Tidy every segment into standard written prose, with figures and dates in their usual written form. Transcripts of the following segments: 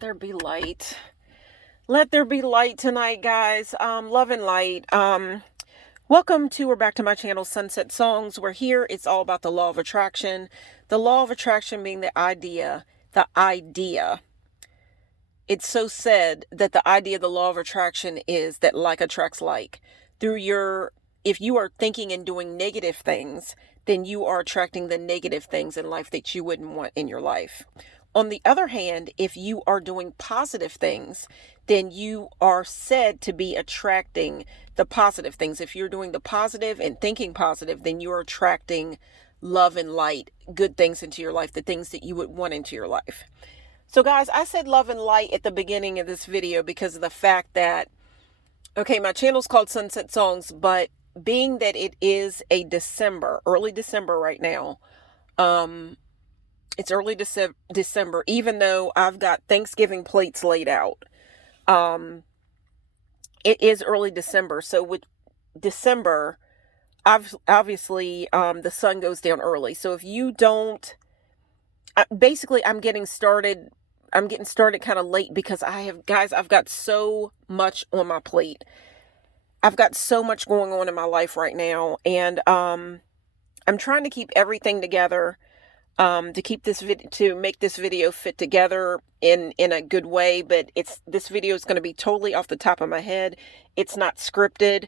there be light. Let there be light tonight, guys. Love and light. Welcome to or back to my channel, Sunset Songs. We're here. It's all about the law of attraction. The law of attraction being the idea. It's so said that the idea of the law of attraction is that like attracts like. If you are thinking and doing negative things, then you are attracting the negative things in life that you wouldn't want in your life. On the other hand, if you are doing positive things, then you are said to be attracting the positive things. If you're doing the positive and thinking positive, then you're attracting love and light, good things into your life, the things that you would want into your life. So guys, I said love and light at the beginning of this video because of the fact that, okay, my channel's called Sunset Songs, but being that it is early December right now, it's early December, even though I've got Thanksgiving plates laid out. It is early December. So with December, obviously, the sun goes down early. So if you don't, basically I'm getting started kind of late because I've got so much on my plate. I've got so much going on in my life right now. And, I'm trying to keep everything together. To make this video fit together in a good way, but this video is going to be totally off the top of my head. It's not scripted.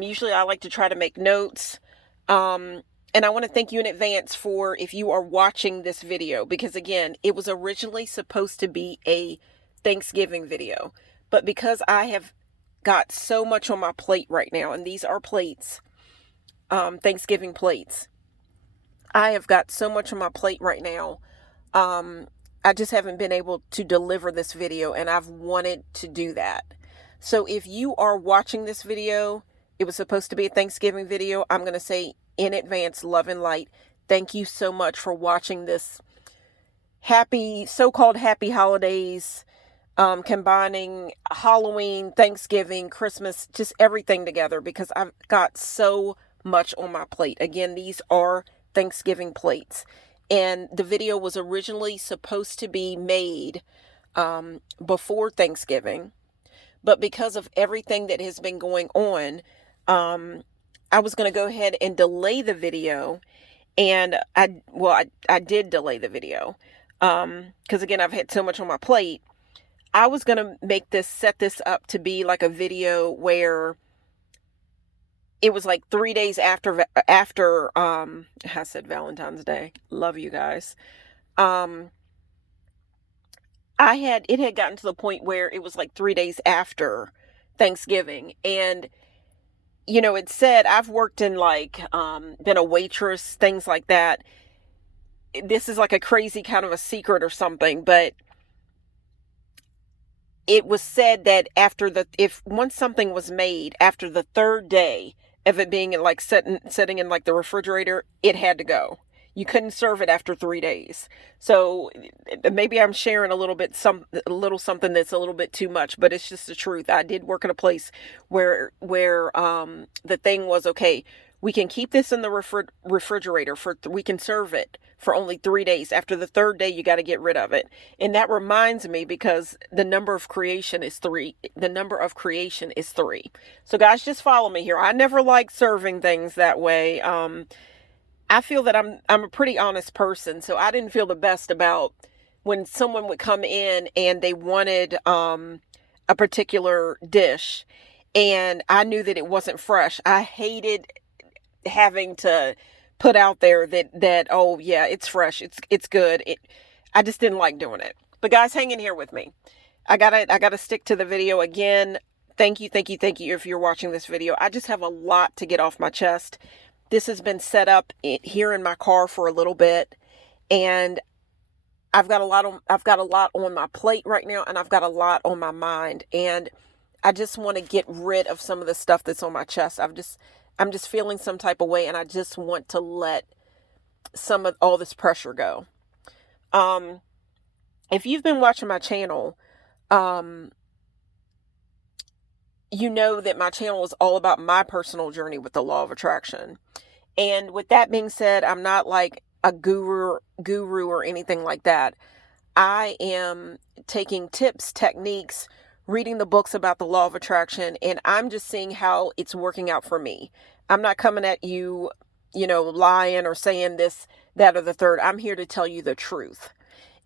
Usually I like to try to make notes. And I want to thank you in advance for if you are watching this video, because again, it was originally supposed to be a Thanksgiving video, but because I have got so much on my plate right now, and these are plates, Thanksgiving plates. I have got so much on my plate right now. I just haven't been able to deliver this video, and I've wanted to do that. So if you are watching this video, it was supposed to be a Thanksgiving video. I'm going to say in advance, love and light. Thank you so much for watching this so-called happy holidays, combining Halloween, Thanksgiving, Christmas, just everything together, because I've got so much on my plate. Again, these are Thanksgiving plates, and the video was originally supposed to be made before Thanksgiving, but because of everything that has been going on, I was going to go ahead and delay the video, and I did delay the video because again, I've had so much on my plate. I was going to set this up to be like a video where it was like 3 days after I said Valentine's Day. Love you guys. It had gotten to the point where it was like 3 days after Thanksgiving. And, it said I've worked in been a waitress, things like that. This is like a crazy kind of a secret or something, but it was said that once something was made after the third day of it being sitting in the refrigerator, it had to go. You couldn't serve it after 3 days. So maybe I'm sharing a little something that's a little bit too much, but it's just the truth. I did work in a place where the thing was, okay, we can keep this in the refrigerator we can serve it for only 3 days. After the third day, you got to get rid of it. And that reminds me, because the number of creation is 3. The number of creation is 3. So guys, just follow me here. I never like serving things that way. I feel that I'm a pretty honest person, so I didn't feel the best about when someone would come in and they wanted a particular dish, and I knew that it wasn't fresh. I hated having to put out there that oh yeah, it's fresh, it's good. I just didn't like doing it. But guys, hang in here with me. I gotta stick to the video again. Thank you if you're watching this video. I just have a lot to get off my chest. This has been set up here in my car for a little bit, and I've got a lot on my plate right now, and I've got a lot on my mind, and I just want to get rid of some of the stuff that's on my chest. I'm just feeling some type of way, and I just want to let some of all this pressure go. If you've been watching my channel, you know that my channel is all about my personal journey with the law of attraction. And with that being said, I'm not like a guru or anything like that. I am taking tips, techniques, reading the books about the law of attraction, and I'm just seeing how it's working out for me. I'm not coming at you, lying or saying this, that, or the third. I'm here to tell you the truth.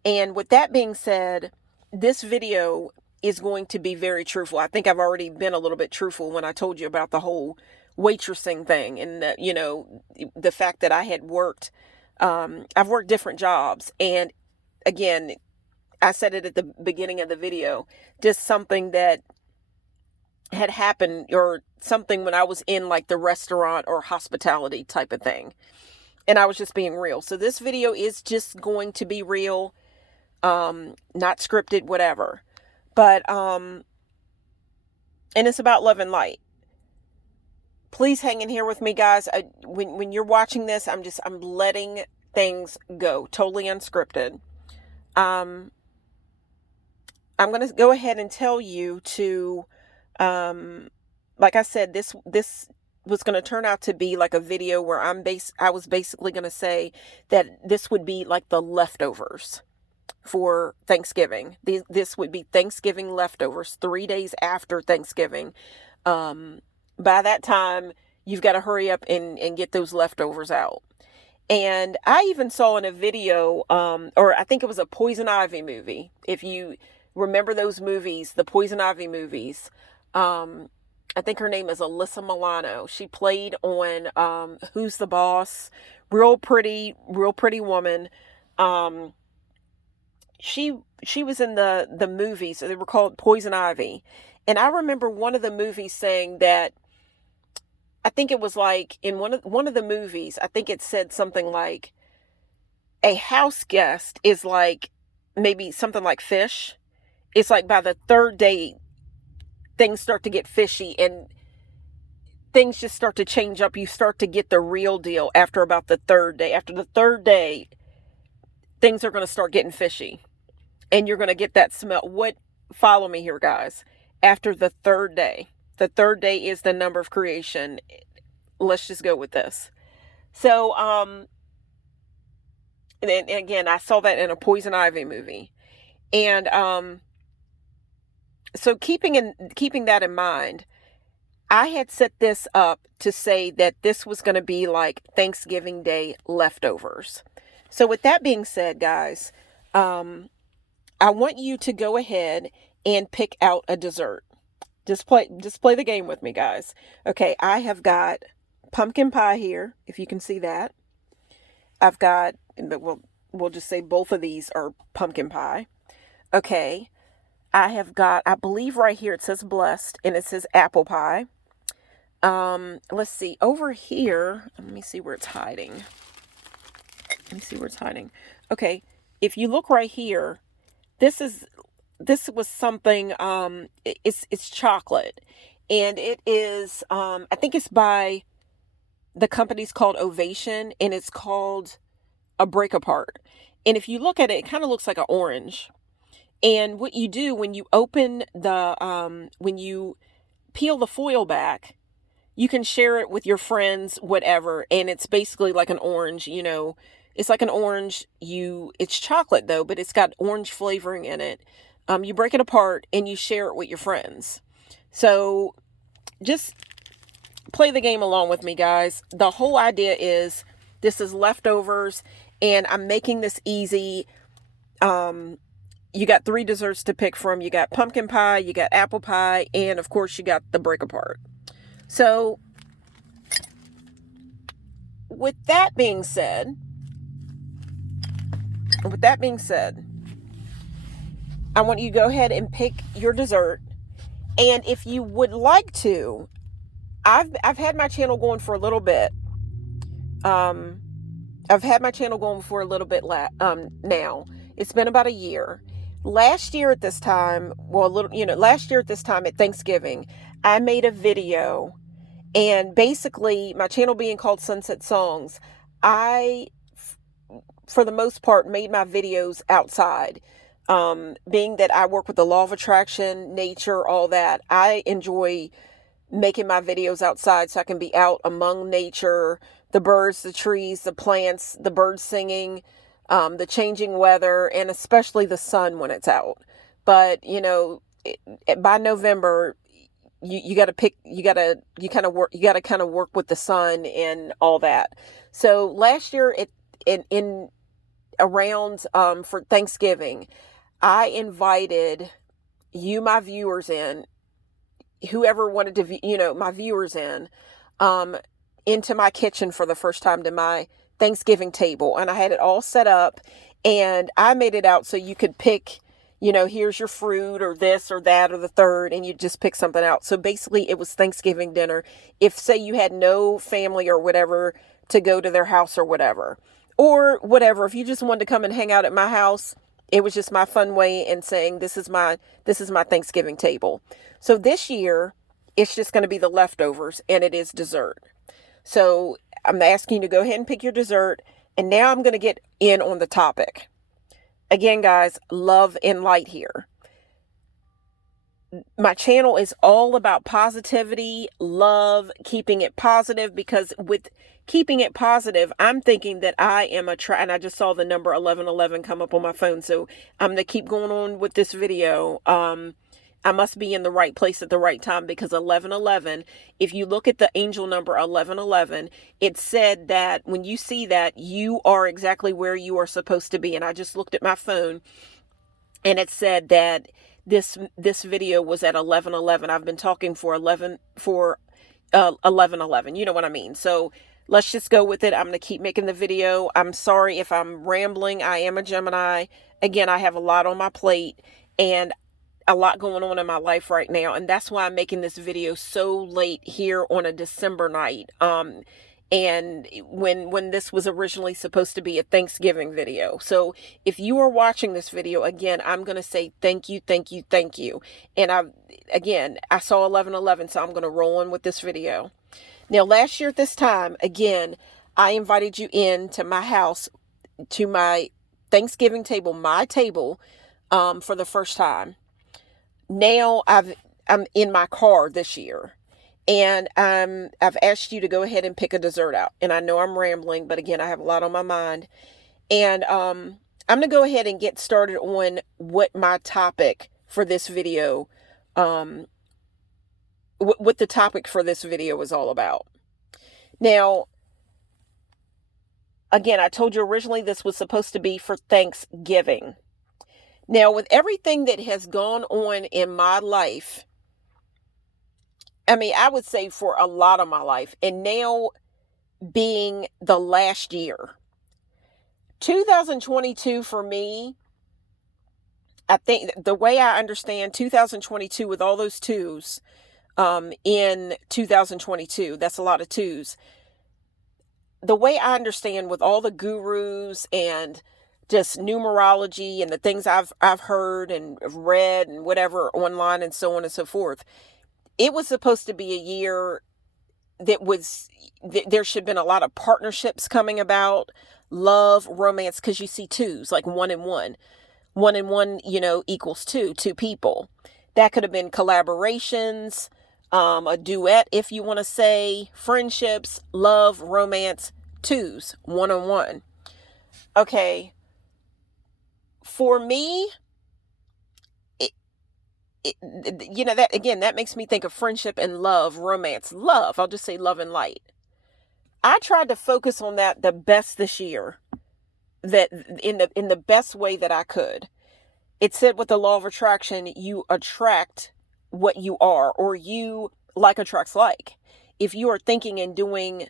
And with that being said, this video is going to be very truthful. I think I've already been a little bit truthful when I told you about the whole waitressing thing and the fact that I had worked, I've worked different jobs. And again, I said it at the beginning of the video, just something that had happened or something when I was in like the restaurant or hospitality type of thing. And I was just being real. So this video is just going to be real, not scripted, whatever. But, and it's about love and light. Please hang in here with me, guys. When you're watching this, I'm letting things go, totally unscripted. I'm going to go ahead and tell you to, like I said, this was going to turn out to be like a video where I was basically going to say that this would be like the leftovers for Thanksgiving. This would be Thanksgiving leftovers, 3 days after Thanksgiving. By that time, you've got to hurry up and get those leftovers out. And I even saw in a video, or I think it was a Poison Ivy movie. If you remember those movies, the Poison Ivy movies, I think her name is Alyssa Milano. She played on Who's the Boss? Real pretty woman. She was in the movies. So they were called Poison Ivy. And I remember one of the movies saying that, I think it was like in one of the movies, I think it said something like a house guest is like maybe something like fish. It's like by the third day, things start to get fishy and things just start to change up. You start to get the real deal after about the third day. After the third day, things are going to start getting fishy and you're going to get that smell. Follow me here, guys. After the third day is the number of creation. Let's just go with this. So, and again, I saw that in a Poison Ivy movie. And, so keeping that in mind, I had set this up to say that this was going to be like Thanksgiving Day leftovers. So with that being said, guys, I want you to go ahead and pick out a dessert. Just play the game with me, guys. Okay, I have got pumpkin pie here, if you can see that. I've got, we'll just say both of these are pumpkin pie. Okay, I have got, I believe right here it says blessed, and it says apple pie. Let's see, over here, let me see where it's hiding. Okay, if you look right here, this was something, it's chocolate, and it is, I think it's by, the company's called Ovation, and it's called a Break Apart. And if you look at it, it kind of looks like an orange. And what you do when you open when you peel the foil back, you can share it with your friends, whatever, and it's basically like an orange, it's like an orange, it's chocolate though, but it's got orange flavoring in it. You break it apart and you share it with your friends. So just play the game along with me, guys. The whole idea is this is leftovers and I'm making this easy. You got 3 desserts to pick from. You got pumpkin pie, you got apple pie, and of course you got the break apart. So with that being said, I want you to go ahead and pick your dessert. And if you would like to, I've had my channel going for a little bit. I've had my channel going for a little bit now. It's been about a year. Last year at this time at Thanksgiving, I made a video, and basically my channel being called Sunset Songs, I, for the most part, made my videos outside. Being that I work with the law of attraction, nature, all that, I enjoy making my videos outside so I can be out among nature, the birds, the trees, the plants, the birds singing, the changing weather, and especially the sun when it's out. But, by November, you got to pick, you got to, you got to kind of work with the sun and all that. So last year, in around, for Thanksgiving, I invited you, my viewers, in, whoever wanted to, my viewers in, into my kitchen for the first time, to my Thanksgiving table. And I had it all set up, and I made it out so you could pick, here's your fruit or this or that or the third, and you just pick something out. So basically it was Thanksgiving dinner. If, say, you had no family or whatever to go to their house or whatever, if you just wanted to come and hang out at my house, it was just my fun way in saying, this is my Thanksgiving table. So this year, it's just going to be the leftovers, and it is dessert. So I'm asking you to go ahead and pick your dessert. And now I'm going to get in on the topic. Again, guys, love and light here. My channel is all about positivity, love, keeping it positive, because with keeping it positive, I'm thinking that I am and I just saw the number 1111 come up on my phone. So I'm going to keep going on with this video. I must be in the right place at the right time, because 1111, if you look at the angel number 1111, it said that when you see that, you are exactly where you are supposed to be. And I just looked at my phone, and it said that this video was at 1111. I've been talking for 1111. You know what I mean? So let's just go with it. I'm going to keep making the video. I'm sorry if I'm rambling. I am a Gemini. Again, I have a lot on my plate and a lot going on in my life right now. And that's why I'm making this video so late here on a December night. And when this was originally supposed to be a Thanksgiving video. So if you are watching this video, again, I'm going to say thank you, thank you, thank you. And I saw 1111, so I'm going to roll on with this video. Now, last year at this time, again, I invited you into my house, to my Thanksgiving table, my table, for the first time. Now I'm in my car this year. And I've asked you to go ahead and pick a dessert out. And I know I'm rambling, but again, I have a lot on my mind. And I'm going to go ahead and get started on what my topic for this video, what the topic for this video is all about. Now, again, I told you originally this was supposed to be for Thanksgiving. Now, with everything that has gone on in my life, I would say for a lot of my life, and now being the last year, 2022 for me, I think the way I understand 2022 with all those twos, in 2022, that's a lot of twos. The way I understand with all the gurus and just numerology and the things I've heard and read and whatever online and so on and so forth, it was supposed to be a year that there should have been a lot of partnerships coming about, love, romance, because you see twos, like 1 and 1. 1 and 1, equals two people. That could have been collaborations, a duet, if you want to say, friendships, love, romance, twos, 1 on 1. Okay. For me, that again, that makes me think of friendship and love, romance, love. I'll just say love and light. I tried to focus on that the best this year, that in the best way that I could. It said with the law of attraction, you attract what you are, or you like attracts like. If you are thinking and doing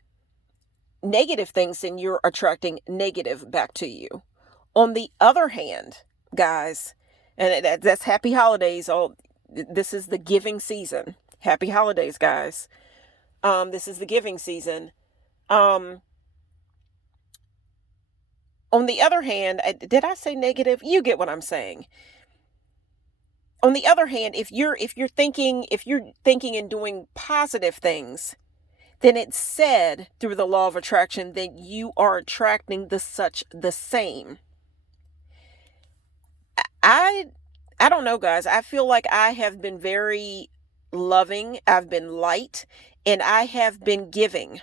negative things, then you're attracting negative back to you. On the other hand, guys, and that's happy holidays. This is the giving season. Happy holidays, guys. This is the giving season. On the other hand, did I say negative? You get what I'm saying. On the other hand, if you're thinking and doing positive things, then it's said through the law of attraction that you are attracting the same. I don't know, guys. I feel like I have been very loving. I've been light, and I have been giving.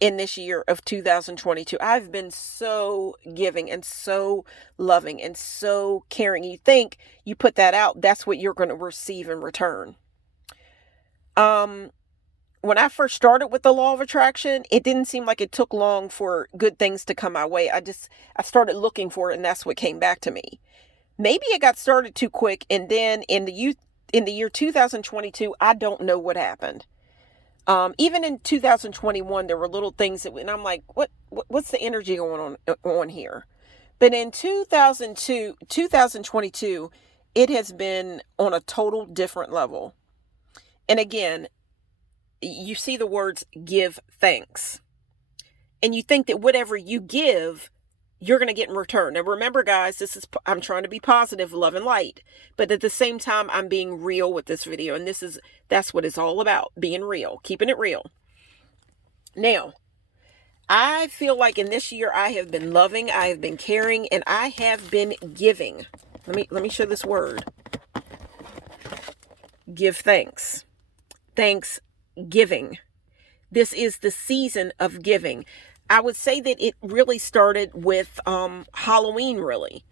in this year of 2022. I've been so giving and so loving and so caring. You think you put that out, that's what you're going to receive in return. When I first started with the law of attraction, it didn't seem like it took long for good things to come my way. I started looking for it, and that's what came back to me. Maybe it got started too quick, and then in the year 2022, I don't know what happened. Even in 2021, there were little things and I'm like, what's the energy going on here? But in 2022, it has been on a total different level. And again, you see the words give thanks. And you think that whatever you give, you're going to get in return. Now remember, guys, I'm trying to be positive, love, and light. But at the same time, I'm being real with this video. And that's what it's all about, being real, keeping it real. Now, I feel like in this year, I have been loving, I have been caring, and I have been giving. Let me show this word. Give thanks. Thanksgiving. This is the season of giving. I would say that it really started with Halloween, really.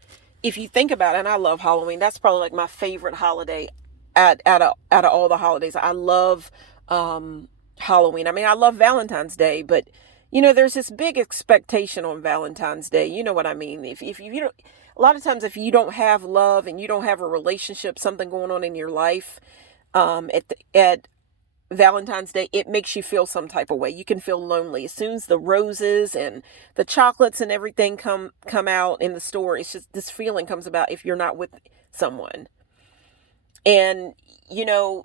If you think about it, and I love Halloween, that's probably like my favorite holiday out of all the holidays. I love Halloween. I mean, I love Valentine's Day, but there's this big expectation on Valentine's Day. You know what I mean? If you don't, a lot of times if you don't have love and you don't have a relationship, something going on in your life, at Valentine's Day, it makes you feel some type of way. You can feel lonely. As soon as the roses and the chocolates and everything come out in the store, it's just this feeling comes about if you're not with someone. And I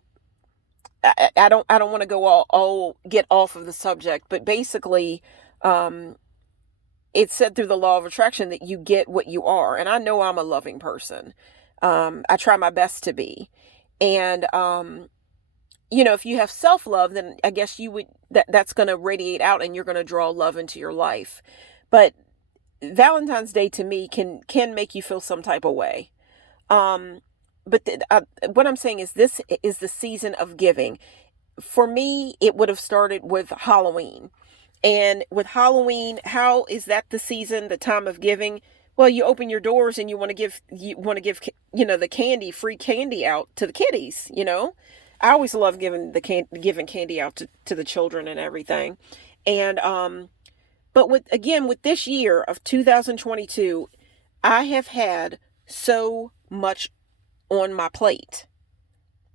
don't want to go all get off of the subject, but basically, it's said through the law of attraction that you get what you are. And I know I'm a loving person. I try my best to be. And if you have self-love, then I guess that's going to radiate out and you're going to draw love into your life. But Valentine's Day to me can make you feel some type of way. But what I'm saying is this is the season of giving. For me, it would have started with Halloween. And with Halloween, how is that the season, the time of giving? Well, you open your doors and you want to give the free candy out to the kiddies, I always love giving candy out to the children and everything. And but with this year of 2022, I have had so much on my plate.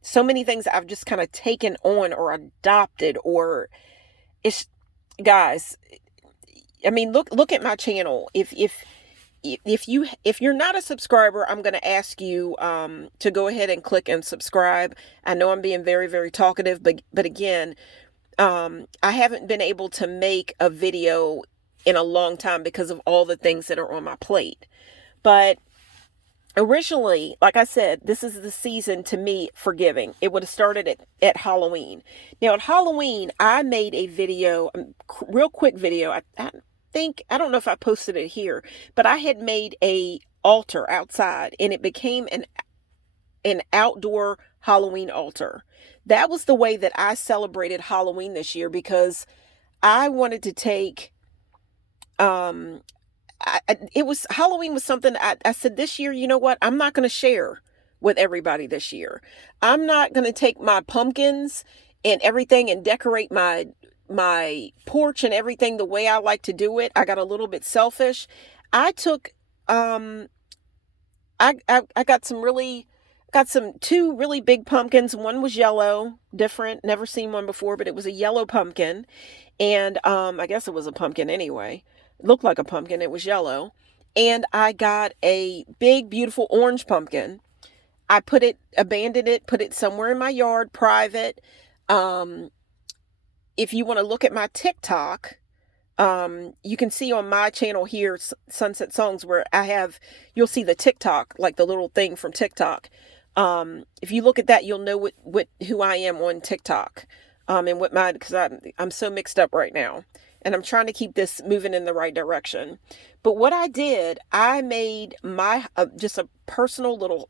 So many things I've just kind of taken on or adopted, or it's, guys, I mean, look at my channel. If you're not a subscriber, I'm going to ask you to go ahead and click and subscribe. I know I'm being very, very talkative, but again, I haven't been able to make a video in a long time because of all the things that are on my plate. But originally, like I said, this is the season to me for giving. It would have started at Halloween. Now at Halloween, I made a video, real quick video. I don't know if I posted it here, but I had made a altar outside and it became an outdoor Halloween altar. That was the way that I celebrated Halloween this year, because I wanted to take, Halloween was something I said this year, you know what? I'm not going to share with everybody this year. I'm not going to take my pumpkins and everything and decorate my porch and everything the way I like to do it. I got a little bit selfish. I took, I got two really big pumpkins. One was yellow, different, never seen one before, but it was a yellow pumpkin. And, I guess it was a pumpkin anyway. It looked like a pumpkin. It was yellow. And I got a big, beautiful orange pumpkin. I abandoned it, put it somewhere in my yard, private. If you want to look at my TikTok, you can see on my channel here, Sunset Songs, where you'll see the TikTok, like the little thing from TikTok. If you look at that, you'll know who I am on TikTok, and because I'm so mixed up right now, and I'm trying to keep this moving in the right direction. But what I did, I made just a personal little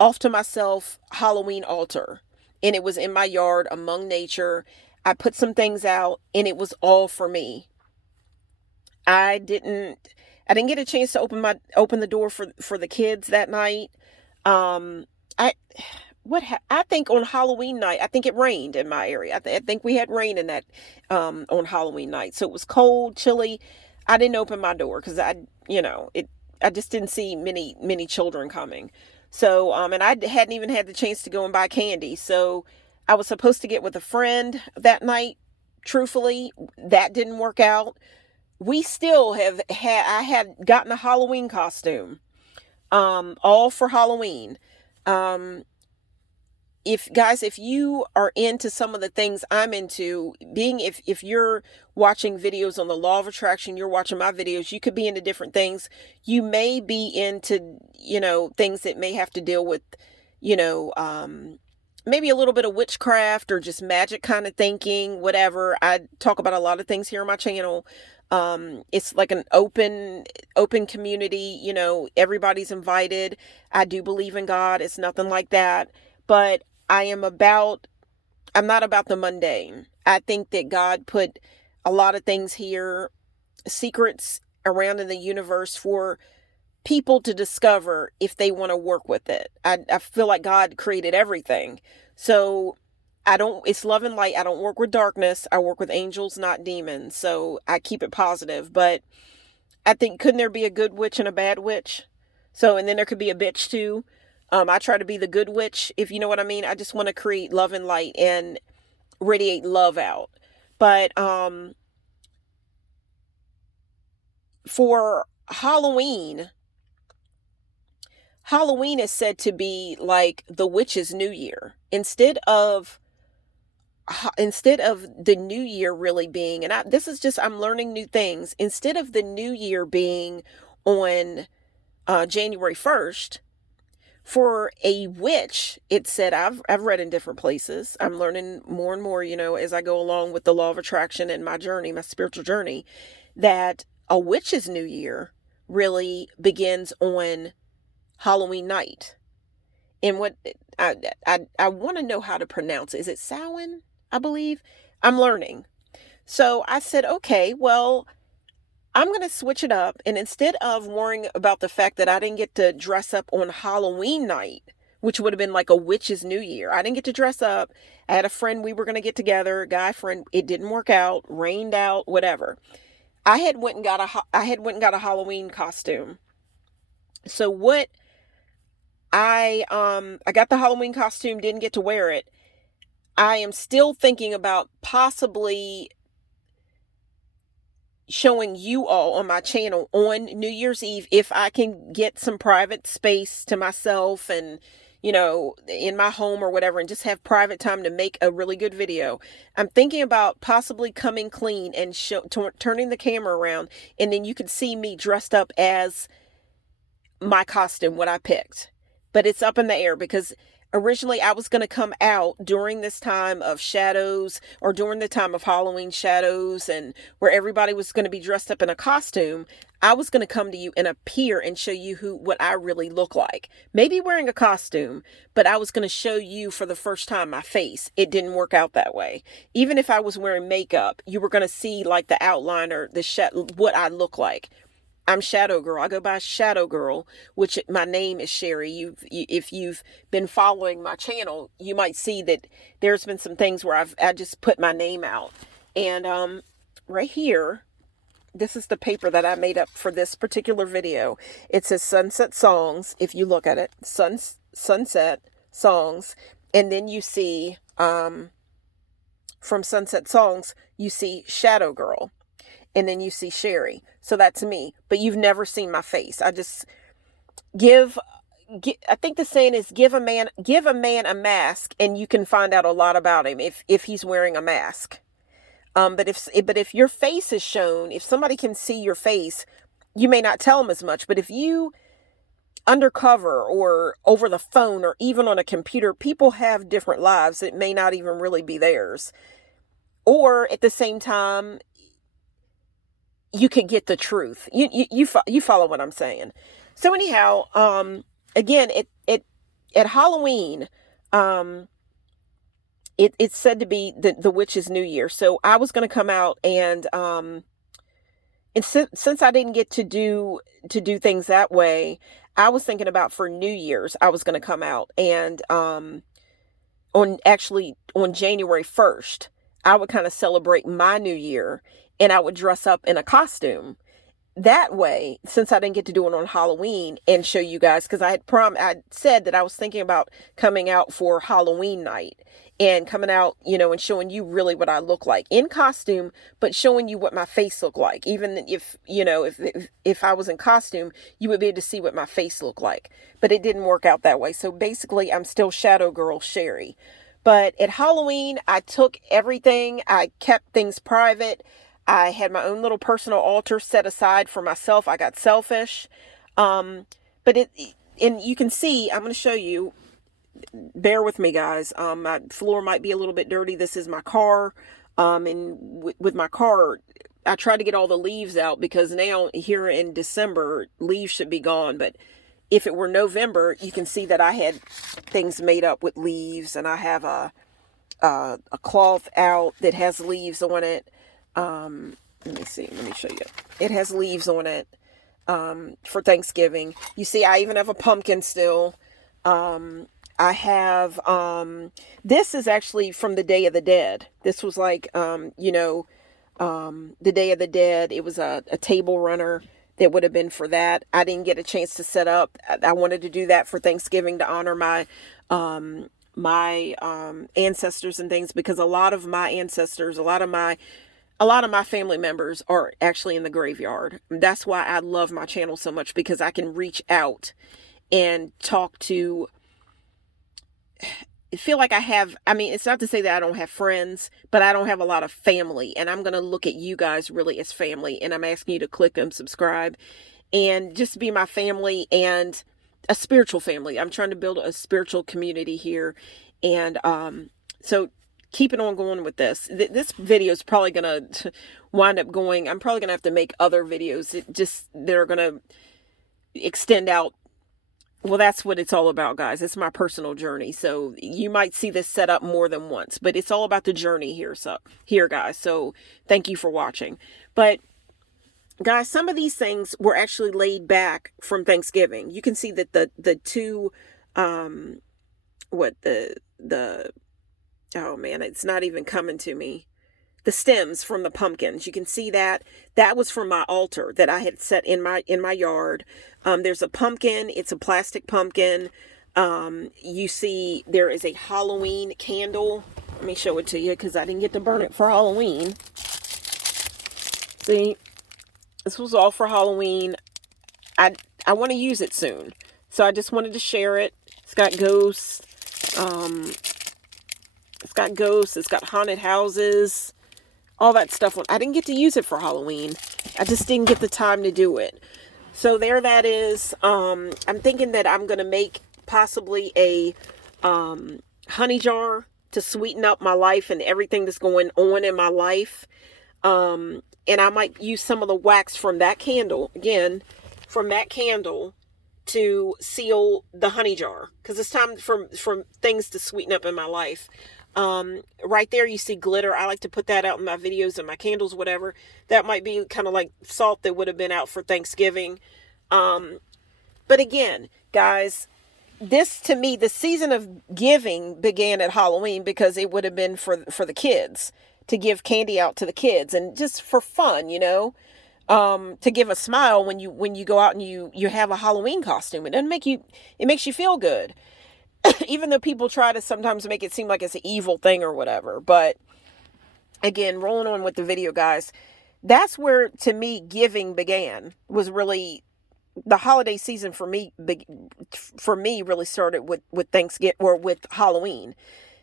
off to myself Halloween altar, and it was in my yard among nature. I put some things out, and it was all for me. I didn't get a chance to open the door for the kids that night. I I think on Halloween night, I think it rained in my area. I think we had rain in that on Halloween night. So it was cold, chilly. I didn't open my door because I just didn't see many children coming. So and I hadn't even had the chance to go and buy candy. So I was supposed to get with a friend that night. Truthfully, that didn't work out. We still I had gotten a Halloween costume, all for Halloween. Um, if you are into some of the things I'm into, if you're watching videos on the law of attraction, you're watching my videos, you could be into different things. You may be into, things that may have to deal with, maybe a little bit of witchcraft or just magic kind of thinking, whatever. I talk about a lot of things here on my channel. It's like an open community, everybody's invited. I do believe in God. It's nothing like that. But I'm not about the mundane. I think that God put a lot of things here, secrets around in the universe for people to discover if they want to work with it. I feel like God created everything. So it's love and light. I don't work with darkness. I work with angels, not demons. So I keep it positive. But I think, couldn't there be a good witch and a bad witch? So, and then there could be a bitch too. I try to be the good witch, if you know what I mean. I just want to create love and light and radiate love out. But for Halloween is said to be like the witch's new year. Instead of the new year really being, and I'm learning new things. Instead of the new year being on January 1st, for a witch, it said, I've read in different places, I'm learning more and more, as I go along with the law of attraction and my journey, my spiritual journey, that a witch's new year really begins on Halloween night. And what I want to know how to pronounce it. Is it Samhain, I believe? I'm learning. So I said, okay, well, I'm going to switch it up. And instead of worrying about the fact that I didn't get to dress up on Halloween night, which would have been like a witch's new year, I didn't get to dress up. I had a friend, we were going to get together, a guy friend. It didn't work out, rained out, whatever. I had went and got a Halloween costume. So what I got the Halloween costume, didn't get to wear it. I am still thinking about possibly showing you all on my channel on New Year's Eve, if I can get some private space to myself and, in my home or whatever, and just have private time to make a really good video. I'm thinking about possibly coming clean and turning the camera around, and then you can see me dressed up as my costume, what I picked. But it's up in the air because originally I was going to come out during this time of shadows, or during the time of Halloween shadows, and where everybody was going to be dressed up in a costume. I was going to come to you and appear and show you what I really look like. Maybe wearing a costume, but I was going to show you for the first time my face. It didn't work out that way. Even if I was wearing makeup, you were going to see like the outline or what I look like. I'm Shadow Girl. I go by Shadow Girl, which my name is Sherry. If you've been following my channel, you might see that there's been some things where I just put my name out. And right here, this is the paper that I made up for this particular video. It says Sunset Songs. If you look at it, Sunset Songs, and then you see from Sunset Songs, you see Shadow Girl. And then you see Sherry. So that's me. But you've never seen my face. I just I think the saying is give a man a mask and you can find out a lot about him if he's wearing a mask. But if your face is shown, if somebody can see your face, you may not tell them as much. But if you undercover or over the phone or even on a computer, people have different lives. It may not even really be theirs. Or at the same time, you could get the truth. You follow what I'm saying. So anyhow, again, at Halloween, it's said to be the witch's new year. So I was going to come out and since I didn't get to do things that way, I was thinking about for New Year's, I was going to come out and on January 1st, I would kind of celebrate my new year and I would dress up in a costume. That way, since I didn't get to do it on Halloween and show you guys, because I said that I was thinking about coming out for Halloween night and coming out, and showing you really what I look like in costume, but showing you what my face looked like. Even if, if I was in costume, you would be able to see what my face looked like. But it didn't work out that way. So basically, I'm still Shadow Girl Sherry. But at Halloween, I took everything. I kept things private. I had my own little personal altar set aside for myself. I got selfish. And you can see, I'm going to show you, bear with me guys. My floor might be a little bit dirty. This is my car. And with my car, I tried to get all the leaves out because now here in December, leaves should be gone. But if it were November, you can see that I had things made up with leaves, and I have a cloth out that has leaves on it. Let me see. Let me show you. It has leaves on it for Thanksgiving. You see, I even have a pumpkin still. I have, this is actually from the Day of the Dead. This was like, the Day of the Dead. It was a table runner that would have been for that. I didn't get a chance to set up. I wanted to do that for Thanksgiving to honor my ancestors and things, because a lot of my ancestors, a lot of my family members are actually in the graveyard. That's why I love my channel so much, because I can reach out and talk to, I feel like it's not to say that I don't have friends, but I don't have a lot of family, and I'm going to look at you guys really as family, and I'm asking you to click and subscribe and just be my family and a spiritual family. I'm trying to build a spiritual community here. And, so keeping on going with this. This video is probably going to wind up going, I'm probably going to have to make other videos that are going to extend out. Well, that's what it's all about, guys. It's my personal journey. So you might see this set up more than once, but it's all about the journey here, guys. So thank you for watching. But guys, some of these things were actually laid back from Thanksgiving. You can see that the two, oh man, it's not even coming to me. The stems from the pumpkins. You can see that was from my altar that I had set in my yard. There's a pumpkin. It's a plastic pumpkin. You see there is a Halloween candle. Let me show it to you because I didn't get to burn it for Halloween. See, this was all for Halloween. I want to use it soon, so I just wanted to share it. It's got ghosts. It's got haunted houses, all that stuff. I didn't get to use it for Halloween. I just didn't get the time to do it. So there that is. I'm thinking that I'm going to make possibly a honey jar to sweeten up my life and everything that's going on in my life. And I might use some of the wax from that candle, to seal the honey jar, because it's time for things to sweeten up in my life. Right there you see glitter. I like to put that out in my videos and my candles, whatever. That might be kind of like salt that would have been out for Thanksgiving. But again, guys, this, to me, the season of giving began at Halloween, because it would have been for the kids, to give candy out to the kids and just for fun, to give a smile when you go out and you have a Halloween costume. It makes you feel good. Even though people try to sometimes make it seem like it's an evil thing or whatever. But again, rolling on with the video, guys, that's where, to me, giving began. Was really the holiday season for me. Really started with Thanksgiving, or with Halloween.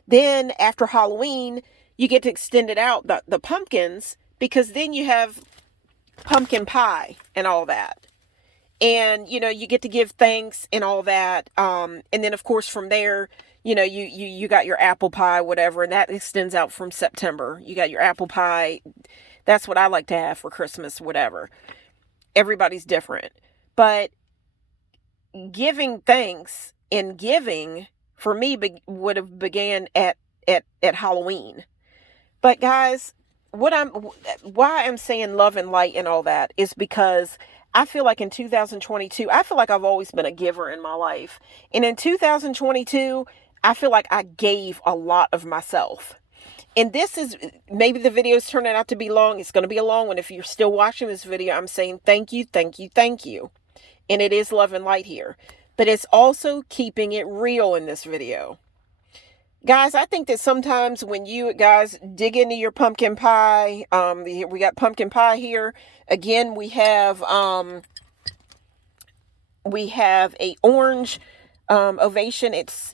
Then after Halloween, you get to extend it out, the pumpkins, because then you have pumpkin pie and all that. And, you get to give thanks and all that. And then, of course, from there, you got your apple pie, whatever, and that extends out from September. You got your apple pie. That's what I like to have for Christmas, whatever. Everybody's different. But giving thanks and giving, for me, would have began at at Halloween. But guys, why I'm saying love and light and all that is because I feel like in 2022, I feel like I've always been a giver in my life. And in 2022, I feel like I gave a lot of myself. And this is, maybe the video is turning out to be long. It's going to be a long one. If you're still watching this video, I'm saying thank you, thank you, thank you. And it is love and light here. But it's also keeping it real in this video. Guys, I think that sometimes when you guys dig into your pumpkin pie, we got pumpkin pie here. Again, we have a orange Ovation. It's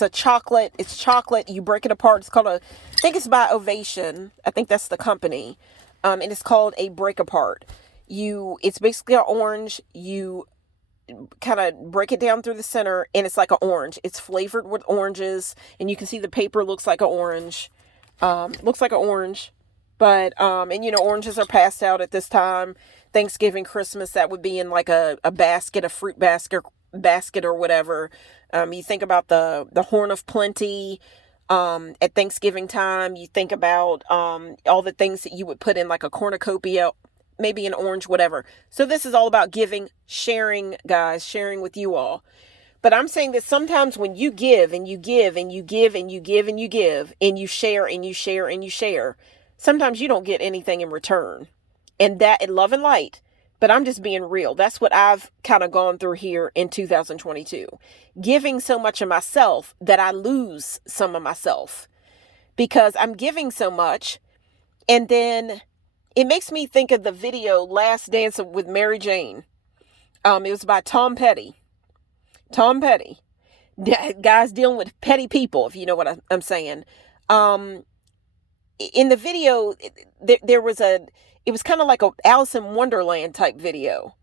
a chocolate. It's chocolate. You break it apart. It's called I think it's by Ovation. I think that's the company. And it's called a break apart. It's basically an orange. You kind of break it down through the center, and it's like an orange. It's flavored with oranges, and you can see the paper looks like an orange. Looks like an orange, but and oranges are passed out at this time. Thanksgiving, Christmas, that would be in like a basket, a fruit basket or whatever. You think about the Horn of Plenty. At Thanksgiving time, you think about all the things that you would put in like a cornucopia, maybe an orange, whatever. So this is all about giving, sharing, guys, sharing with you all. But I'm saying that sometimes when you give and you give and you give and you give and you give and you share and you share and you share, sometimes you don't get anything in return. And that, in love and light. But I'm just being real. That's what I've kind of gone through here in 2022. Giving so much of myself that I lose some of myself. Because I'm giving so much, and then it makes me think of the video Last Dance with Mary Jane. It was by Tom Petty. Tom Petty. Guys dealing with petty people, if you know what I'm saying. In the video, there was it was kind of like a Alice in Wonderland type video.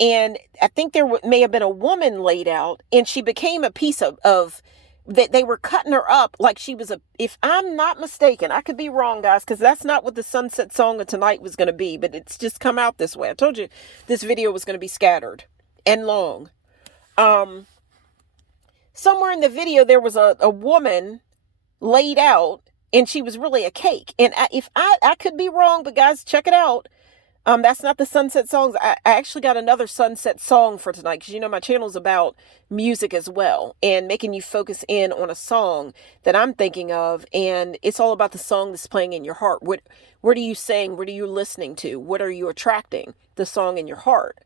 And I think there may have been a woman laid out, and she became a piece of that they were cutting her up like she was if I'm not mistaken, I could be wrong, guys, because that's not what the Sunset Song of Tonight was going to be, but it's just come out this way. I told you this video was going to be scattered and long. Somewhere in the video, there was a woman laid out, and she was really a cake. And I could be wrong, but guys, check it out. That's not the Sunset Songs. I actually got another Sunset Song for tonight, because my channel is about music as well, and making you focus in on a song that I'm thinking of, and it's all about the song that's playing in your heart. What are you saying? What are you listening to? What are you attracting? The song in your heart.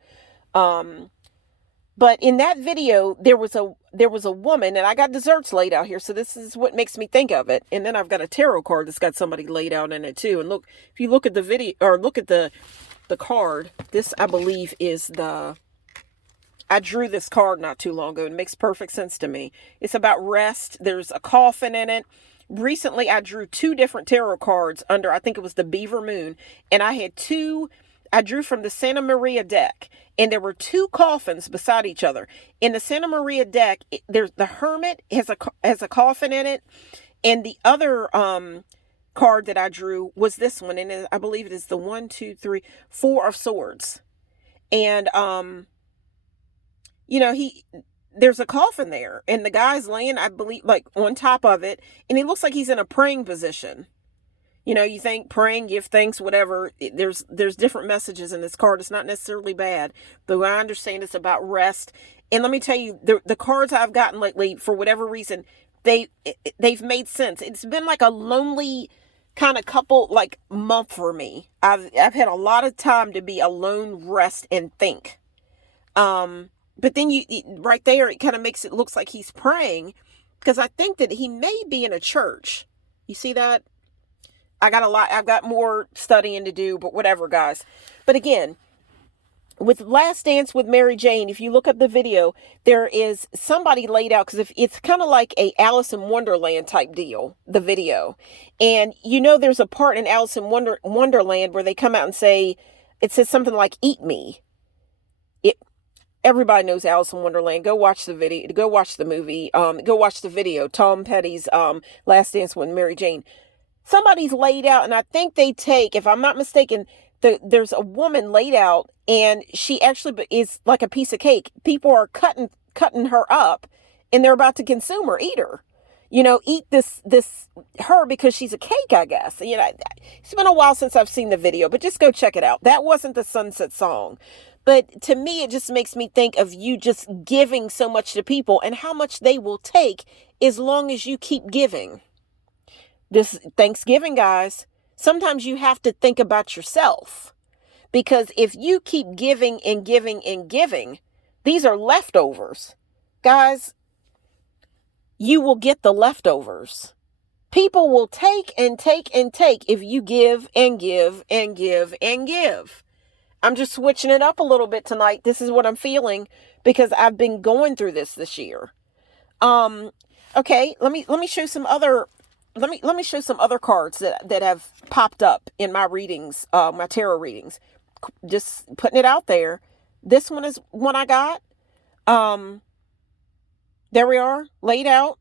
But in that video, there was a woman, and I got desserts laid out here, so this is what makes me think of it. And then I've got a tarot card that's got somebody laid out in it too. And look, if you look at the video, or look at the card, this I believe is I drew this card not too long ago. It makes perfect sense to me. It's about rest. There's a coffin in it. Recently, I drew 2 different tarot cards under, I think it was the Beaver Moon, and I drew from the Santa Maria deck, and there were 2 coffins beside each other. In the Santa Maria deck, there's the Hermit has a coffin in it, and the other card that I drew was this one, and I believe it is the 1, 2, 3, 4 of Swords. And there's a coffin there, and the guy's laying, I believe, like on top of it, and he looks like he's in a praying position. You think praying, give thanks, whatever. There's different messages in this card. It's not necessarily bad, but I understand it's about rest. And let me tell you, the cards I've gotten lately, for whatever reason, they've made sense. It's been like a lonely kind of couple like month for me. I've had a lot of time to be alone, rest, and think. But then right there, it kind of makes it looks like he's praying, because I think that he may be in a church. You see that? I've got more studying to do, but whatever, guys. But again, with Last Dance with Mary Jane, if you look up the video, there is somebody laid out, because it's kind of like a Alice in Wonderland type deal, the video. And there's a part in Alice in Wonderland where they come out and say, it says something like, "Eat me." Everybody knows Alice in Wonderland. Go watch the video. Go watch the movie. Go watch the video. Tom Petty's Last Dance with Mary Jane. Somebody's laid out, and I think they take, if I'm not mistaken, there's a woman laid out, and she actually is like a piece of cake. People are cutting her up, and they're about to consume her, eat her. Eat this her because she's a cake, I guess. It's been a while since I've seen the video, but just go check it out. That wasn't the Sunset Song. But to me, it just makes me think of you just giving so much to people and how much they will take as long as you keep giving. This Thanksgiving, guys, sometimes you have to think about yourself. Because if you keep giving and giving and giving, these are leftovers. Guys, you will get the leftovers. People will take and take and take if you give and give and give and give. I'm just switching it up a little bit tonight. This is what I'm feeling because I've been going through this year. Okay, let me show some other let me show some other cards that have popped up in my readings, my tarot readings. Just putting it out there. This one is one I got. There we are, laid out.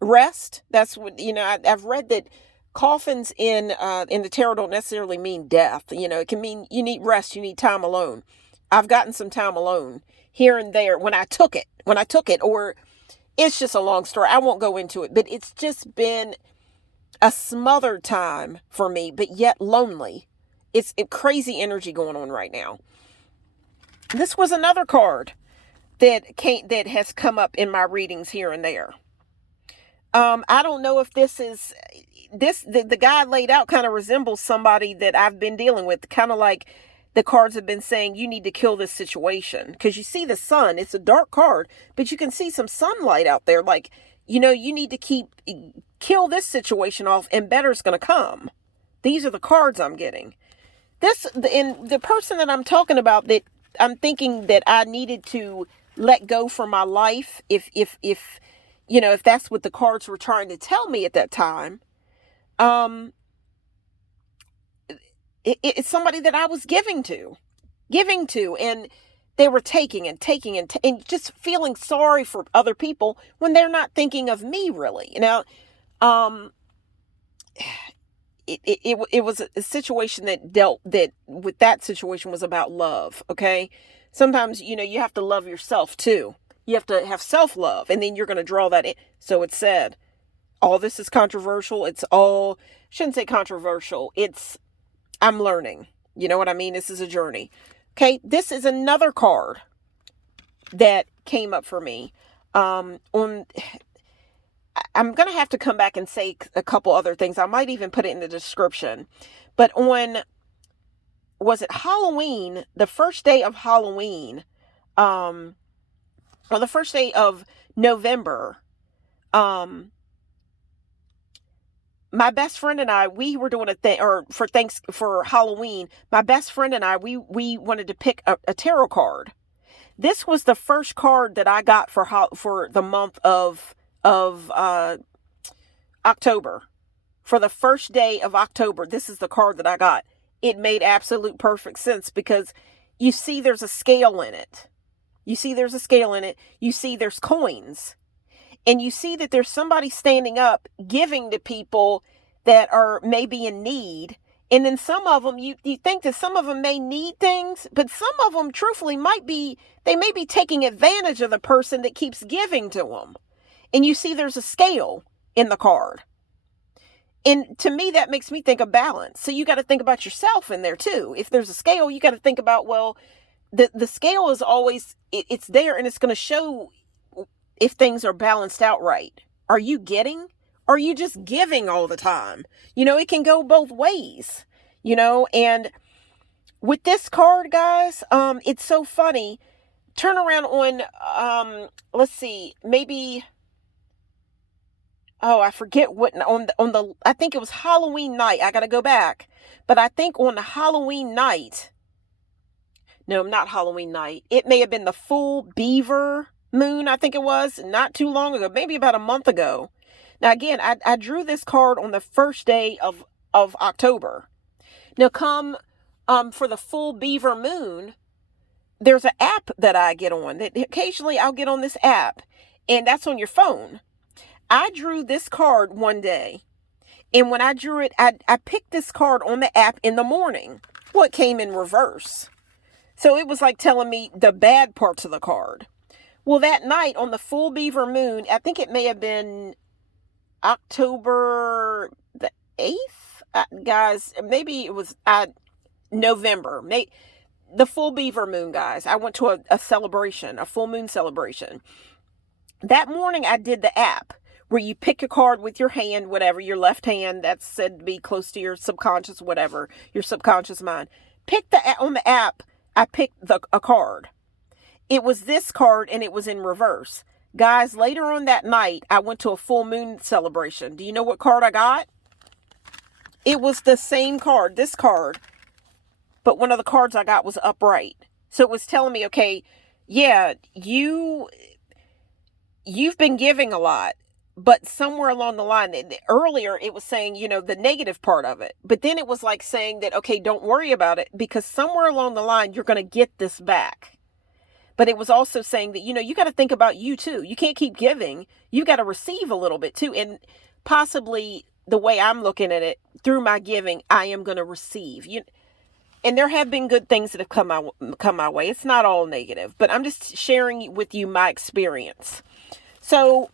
Rest. That's what, I've read that coffins in the tarot don't necessarily mean death. It can mean you need rest, you need time alone. I've gotten some time alone here and there when I took it, or it's just a long story. I won't go into it, but it's just been a smothered time for me, but yet lonely. It's crazy energy going on right now. This was another card that has come up in my readings here and there. I don't know if this is the guy laid out kind of resembles somebody that I've been dealing with, kind of like the cards have been saying, you need to kill this situation. Because you see the sun, it's a dark card, but you can see some sunlight out there. Like, you need to kill this situation off and better's going to come. These are the cards I'm getting. And the person that I'm talking about that I'm thinking that I needed to let go from my life, if that's what the cards were trying to tell me at that time, it's somebody that I was giving to, and they were taking and just feeling sorry for other people when they're not thinking of me really. It was a situation with that situation was about love. Okay. Sometimes, you have to love yourself too. You have to have self-love, and then you're going to draw that in. So it said, all this is controversial. Shouldn't say controversial. I'm learning. You know what I mean? This is a journey. Okay. This is another card that came up for me. I'm going to have to come back and say a couple other things. I might even put it in the description. But was it Halloween, the first day of Halloween, or the first day of November, my best friend and I, we were doing a thing, or for Halloween, my best friend and I, we wanted to pick a tarot card. This was the first card that I got for the month of October. For the first day of October, this is the card that I got. It made absolute perfect sense because you see there's a scale in it. You see there's coins. And you see that there's somebody standing up giving to people that are maybe in need. And then some of them, you think that some of them may need things, but some of them truthfully may be taking advantage of the person that keeps giving to them. And you see there's a scale in the card. And to me, that makes me think of balance. So you got to think about yourself in there too. If there's a scale, you got to think about, well, the scale is always, it's there and it's going to show if things are balanced out right. Are you getting? Or are you just giving all the time? It can go both ways, and with this card, guys, it's so funny. Turn around on, let's see, maybe, I forget what, I think it was Halloween night. I got to go back. But I think on the Halloween night, no, not Halloween night. It may have been the full beaver moon, I think it was, not too long ago, maybe about a month ago. Now, again, I drew this card on the first day of October. Now, come for the full beaver moon, there's an app that I get on. That occasionally I'll get on this app, and that's on your phone. I drew this card one day, and when I drew it, I picked this card on the app in the morning. Well, it came in reverse. So it was like telling me the bad parts of the card. Well, that night on the full beaver moon, I think it may have been October the 8th, guys, maybe it was November, the full beaver moon, guys. I went to a celebration, a full moon celebration. That morning I did the app where you pick a card with your hand, whatever, your left hand, that's said to be close to your subconscious, whatever, your subconscious mind. On the app, I picked a card. It was this card and it was in reverse. Guys, later on that night, I went to a full moon celebration. Do you know what card I got? It was the same card, this card, but one of the cards I got was upright. So it was telling me, okay, yeah, you've been giving a lot, but somewhere along the line, earlier it was saying, the negative part of it. But then it was like saying that, okay, don't worry about it because somewhere along the line, you're going to get this back. But it was also saying that, you got to think about you too. You can't keep giving. You got to receive a little bit too. And possibly the way I'm looking at it, through my giving, I am going to receive. And there have been good things that have come my way. It's not all negative, but I'm just sharing with you my experience. So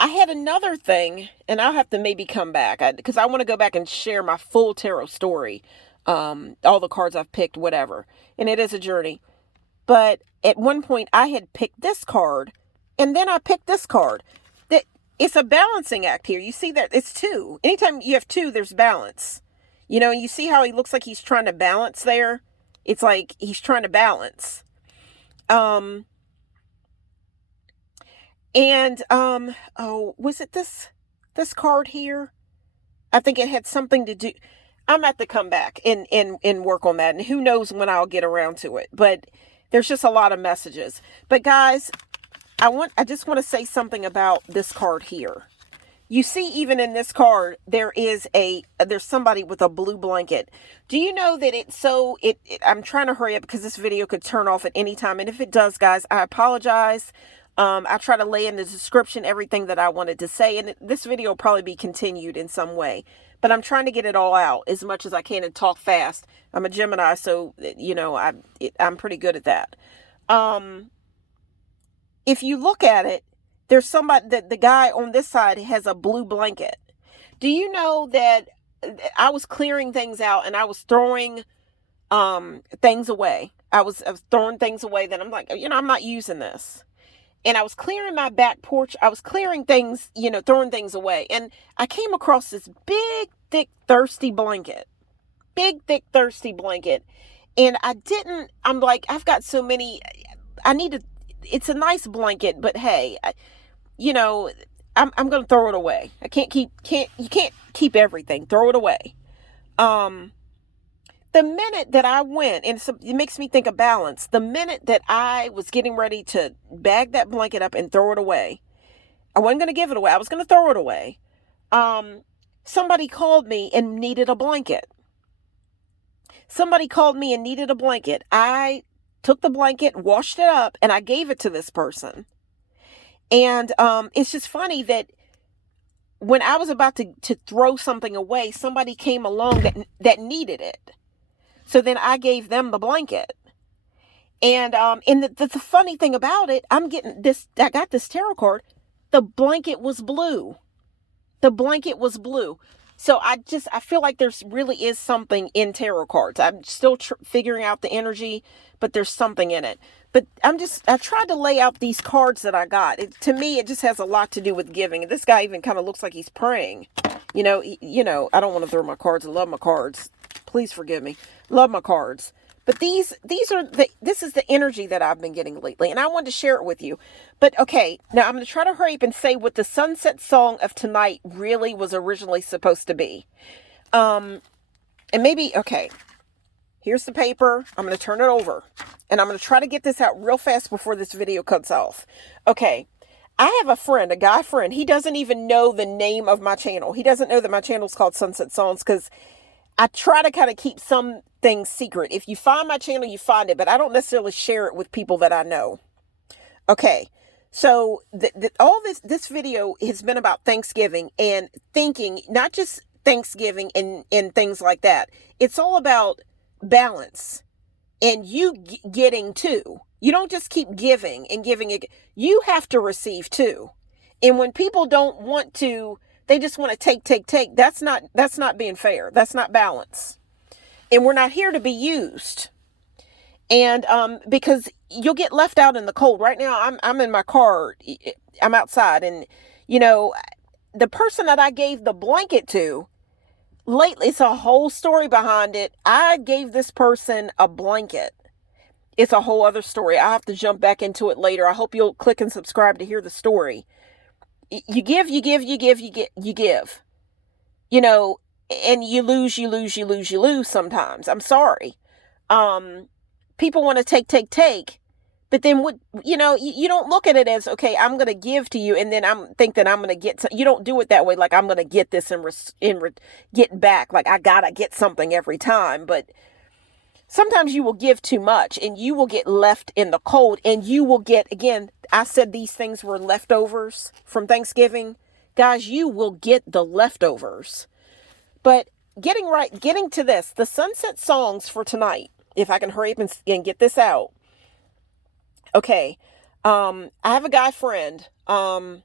I had another thing, and I'll have to maybe come back because I want to go back and share my full tarot story, all the cards I've picked, whatever. And it is a journey. But at one point I had picked this card and then I picked this card. It's a balancing act here. You see that it's two. Anytime you have two, there's balance. You see how he looks like he's trying to balance there? It's like he's trying to balance. Was it this card here? I think it had something to do. I'm going to have to come back and work on that. And who knows when I'll get around to it. But there's just a lot of messages. But guys, I just want to say something about this card here. You see, even in this card, there's somebody with a blue blanket. Do you know that I'm trying to hurry up because this video could turn off at any time. And if it does, guys, I apologize. I try to lay in the description everything that I wanted to say. And this video will probably be continued in some way. But I'm trying to get it all out as much as I can and talk fast. I'm a Gemini, so, I'm pretty good at that. If you look at it, there's somebody that the guy on this side has a blue blanket. Do you know that I was clearing things out and I was throwing things away? I was throwing things away that I'm like, I'm not using this. And I was clearing my back porch. I was clearing things, throwing things away. And I came across this big, thick, thirsty blanket. Big, thick, thirsty blanket. And I'm like, I've got so many, it's a nice blanket, but hey, I'm going to throw it away. You can't keep everything. Throw it away. The minute that I went, and it makes me think of balance, the minute that I was getting ready to bag that blanket up and throw it away, I wasn't going to give it away. I was going to throw it away. Somebody called me and needed a blanket. I took the blanket, washed it up, and I gave it to this person. And it's just funny that when I was about to throw something away, somebody came along that needed it. So then I gave them the blanket. And the funny thing about it, I got this tarot card. The blanket was blue. So I feel like there's really is something in tarot cards. I'm still figuring out the energy, but there's something in it. But I tried to lay out these cards that I got. To me, it just has a lot to do with giving. This guy even kind of looks like he's praying. I don't want to throw my cards. I love my cards. Please forgive me. Love my cards. But this is the energy that I've been getting lately, and I wanted to share it with you. But okay, now I'm going to try to hurry up and say what the sunset song of tonight really was originally supposed to be. And maybe, okay, here's the paper. I'm going to turn it over, and I'm going to try to get this out real fast before this video cuts off. Okay, I have a guy friend. He doesn't even know the name of my channel. He doesn't know that my channel is called Sunset Songs because I try to kind of keep some things secret. If you find my channel, you find it, but I don't necessarily share it with people that I know. Okay, so all this video has been about Thanksgiving and thinking, not just Thanksgiving and things like that. It's all about balance and you getting too. You don't just keep giving and giving. You have to receive too. And when people don't want to, they just want to take. That's not being fair. That's not balance. And we're not here to be used. And because you'll get left out in the cold. Right now, I'm in my car. I'm outside, and the person that I gave the blanket to lately, it's a whole story behind it. I gave this person a blanket. It's a whole other story. I have to jump back into it later. I hope you'll click and subscribe to hear the story. You give, and you lose sometimes. I'm sorry. People want to take, but then you don't look at it as, okay, I'm going to give to you, and then think that I'm going to get some. You don't do it that way. Like, I'm going to get this and get back. Like, I got to get something every time. But sometimes you will give too much, and you will get left in the cold, and you will get, again, I said these things were leftovers from Thanksgiving. Guys, you will get the leftovers. But getting to this, the sunset songs for tonight, if I can hurry up and get this out. Okay. I have a guy friend. I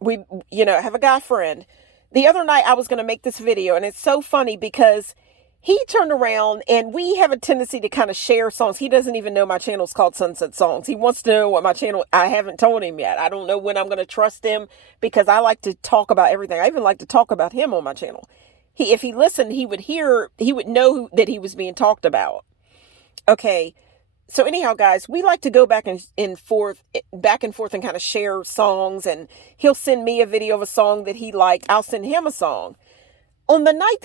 have a guy friend. The other night I was going to make this video, and it's so funny because he turned around, and we have a tendency to kind of share songs. He doesn't even know my channel's called Sunset Songs. He wants to know what my channel, I haven't told him yet. I don't know when I'm going to trust him, because I like to talk about everything. I even like to talk about him on my channel. If he listened, he would know that he was being talked about. Okay. So anyhow, guys, we like to go back and forth and kind of share songs, and he'll send me a video of a song that he liked. I'll send him a song. On the night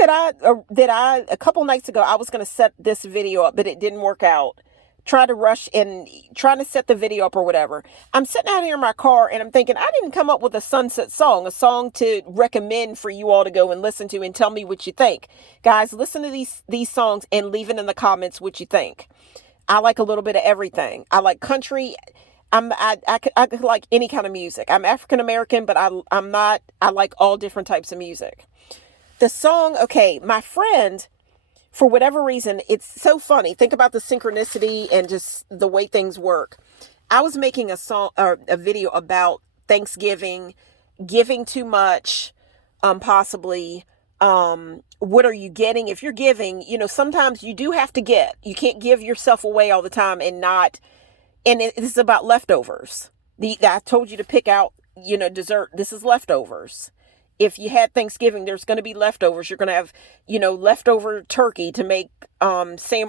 a couple nights ago, I was going to set this video up, but it didn't work out. Trying to set the video up or whatever. I'm sitting out here in my car, and I'm thinking, I didn't come up with a sunset song, a song to recommend for you all to go and listen to and tell me what you think. Guys, listen to these songs and leave it in the comments what you think. I like a little bit of everything. I like country. I could like any kind of music. I'm African American, but I like all different types of music. The song, okay, my friend, for whatever reason, it's so funny. Think about the synchronicity and just the way things work. I was making a song or a video about Thanksgiving, giving too much, possibly. What are you getting? If you're giving, sometimes you do have to get. You can't give yourself away all the time and it's about leftovers. I told you to pick out, dessert. This is leftovers. If you had Thanksgiving, there's going to be leftovers. You're going to have, leftover turkey to make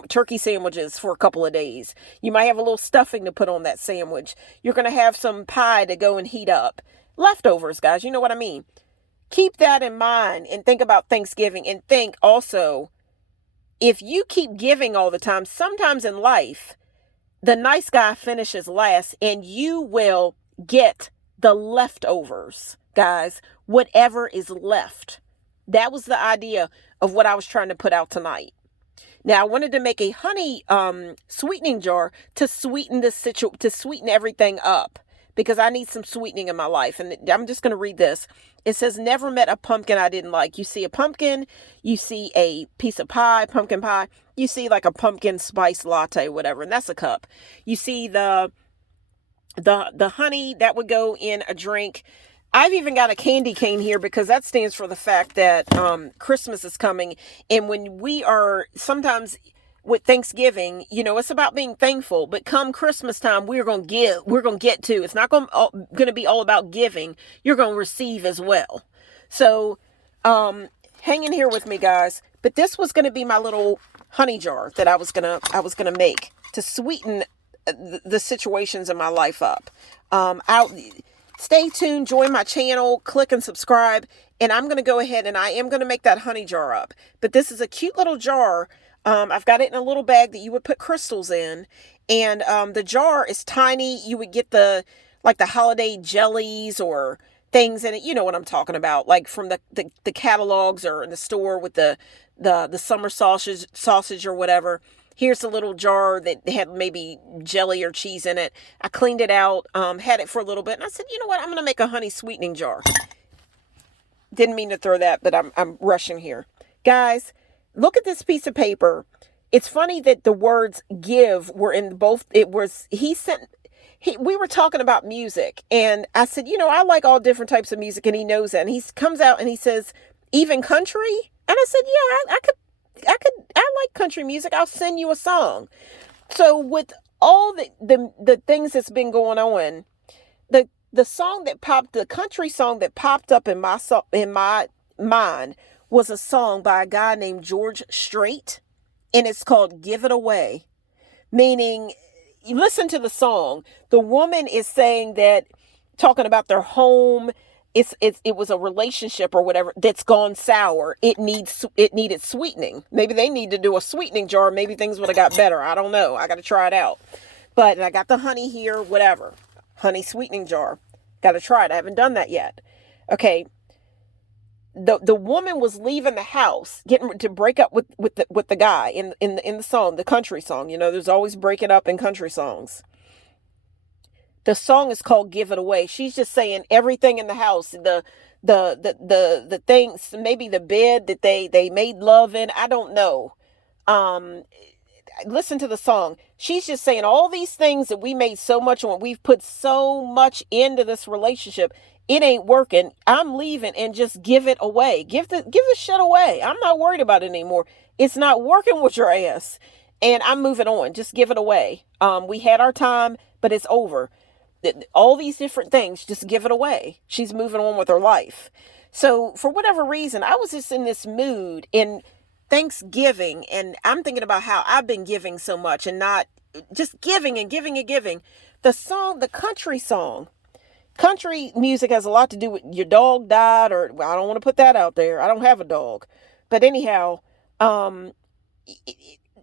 turkey sandwiches for a couple of days. You might have a little stuffing to put on that sandwich. You're going to have some pie to go and heat up. Leftovers, guys. You know what I mean? Keep that in mind and think about Thanksgiving, and think also, if you keep giving all the time, sometimes in life, the nice guy finishes last, and you will get the leftovers. Guys, whatever is left. That was the idea of what I was trying to put out tonight. Now, I wanted to make a honey sweetening jar to sweeten to sweeten everything up, because I need some sweetening in my life. And I'm just going to read this. It says, never met a pumpkin I didn't like. You see a pumpkin, you see a piece of pie, pumpkin pie, you see like a pumpkin spice latte, whatever, and that's a cup. You see the honey that would go in a drink. I've even got a candy cane here, because that stands for the fact that Christmas is coming. And when we are sometimes with Thanksgiving, it's about being thankful. But come Christmas time, we're going to give. We're going to get to. It's not going to be all about giving. You're going to receive as well. So hang in here with me, guys. But this was going to be my little honey jar that I was gonna make to sweeten the situations in my life up. Stay tuned, join my channel, click and subscribe, and I'm going to go ahead and I am going to make that honey jar up. But this is a cute little jar. I've got it in a little bag that you would put crystals in, and the jar is tiny. You would get the holiday jellies or things in it. You know what I'm talking about, like from the catalogs or in the store with the summer sausage or whatever. Here's a little jar that had maybe jelly or cheese in it. I cleaned it out, had it for a little bit, and I said, you know what? I'm going to make a honey sweetening jar. Didn't mean to throw that, but I'm rushing here. Guys, look at this piece of paper. It's funny that the words give were in both. He we were talking about music, and I said, I like all different types of music, and he knows that. And he comes out and he says, even country? And I said, yeah, I like country music. I'll send you a song. So with all the things that's been going on, the country song that popped up in my mind was a song by a guy named George Strait, and it's called Give It Away. Meaning, you listen to the song, the woman is saying that, talking about their home, it was a relationship or whatever that's gone sour. It needed sweetening. Maybe they need to do a sweetening jar. Maybe things would have got better. I don't know. I got to try it out. But I got the honey here, whatever. Honey sweetening jar. Got to try it. I haven't done that yet. Okay. The woman was leaving the house, getting to break up with the guy in the song, the country song. There's always breaking up in country songs. The song is called Give It Away. She's just saying everything in the house, the things, maybe the bed that they made love in. I don't know. Listen to the song. She's just saying all these things that we made so much on. We've put so much into this relationship. It ain't working. I'm leaving, and just give it away. Give the shit away. I'm not worried about it anymore. It's not working with your ass, and I'm moving on. Just give it away. We had our time, but it's over. All these different things, just give it away. She's moving on with her life. So for whatever reason, I was just in this mood in Thanksgiving, and I'm thinking about how I've been giving so much and not just giving and giving and giving. The country music has a lot to do with your dog died, or I don't want to put that out there. I don't have a dog. But anyhow,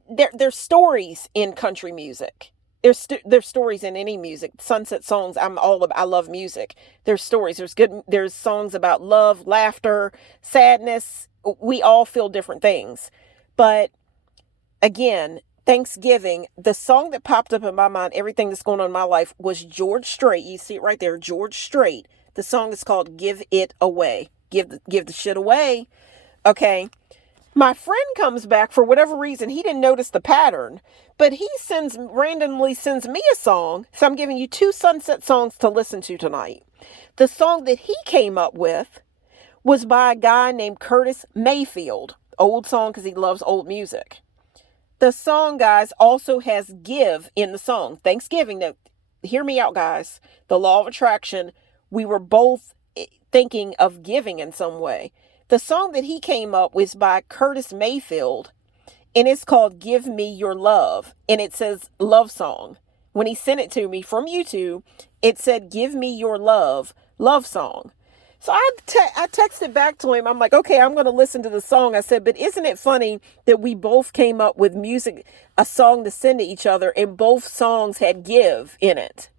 there's stories in country music. There's stories in any music. Sunset songs. I love music. There's stories. There's songs about love, laughter, sadness. We all feel different things. But again, Thanksgiving, the song that popped up in my mind, everything that's going on in my life, was George Strait. You see it right there, George Strait. The song is called Give It Away. Give the shit away. Okay. My friend comes back, for whatever reason, he didn't notice the pattern, but he randomly sends me a song. So I'm giving you 2 Sunset songs to listen to tonight. The song that he came up with was by a guy named Curtis Mayfield. Old song because he loves old music. The song, guys, also has give in the song. Thanksgiving. Now, hear me out, guys. The law of attraction, we were both thinking of giving in some way. The song that he came up with is by Curtis Mayfield, and it's called Give Me Your Love, and it says love song. When he sent it to me from YouTube, it said, Give Me Your love song. So I texted back to him. I'm like, okay, I'm going to listen to the song. I said, but isn't it funny that we both came up with a song to send to each other, and both songs had give in it?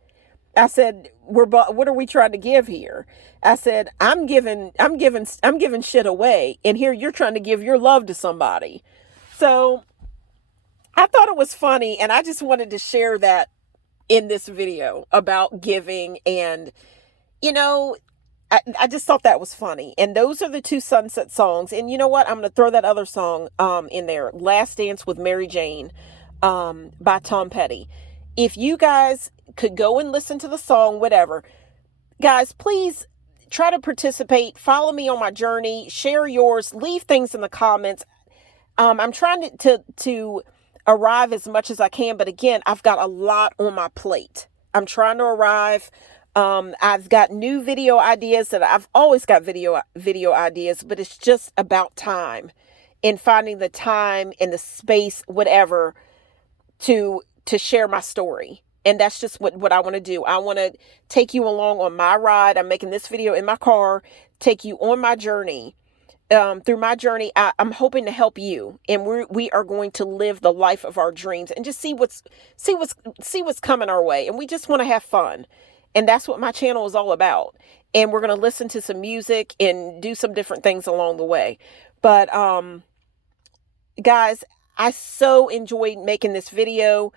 I said, what are we trying to give here? I said, I'm giving shit away, and here you're trying to give your love to somebody. So I thought it was funny, and I just wanted to share that in this video about giving, and I just thought that was funny. And those are the 2 Sunset songs. And you know what? I'm going to throw that other song in there. Last Dance with Mary Jane by Tom Petty. If you guys could go and listen to the song, whatever. Guys, please try to participate. Follow me on my journey. Share yours. Leave things in the comments. I'm trying to arrive as much as I can. But again, I've got a lot on my plate. I'm trying to arrive. I've got new video ideas that I've always got video ideas, but it's just about time and finding the time and the space, whatever, to share my story. And that's just what I want to do. I want to take you along on my ride. I'm making this video in my car, take you on my journey. Through my journey, I'm hoping to help you, and we are going to live the life of our dreams and just see what's coming our way. And we just want to have fun. And that's what my channel is all about. And we're going to listen to some music and do some different things along the way. But, guys, I so enjoyed making this video.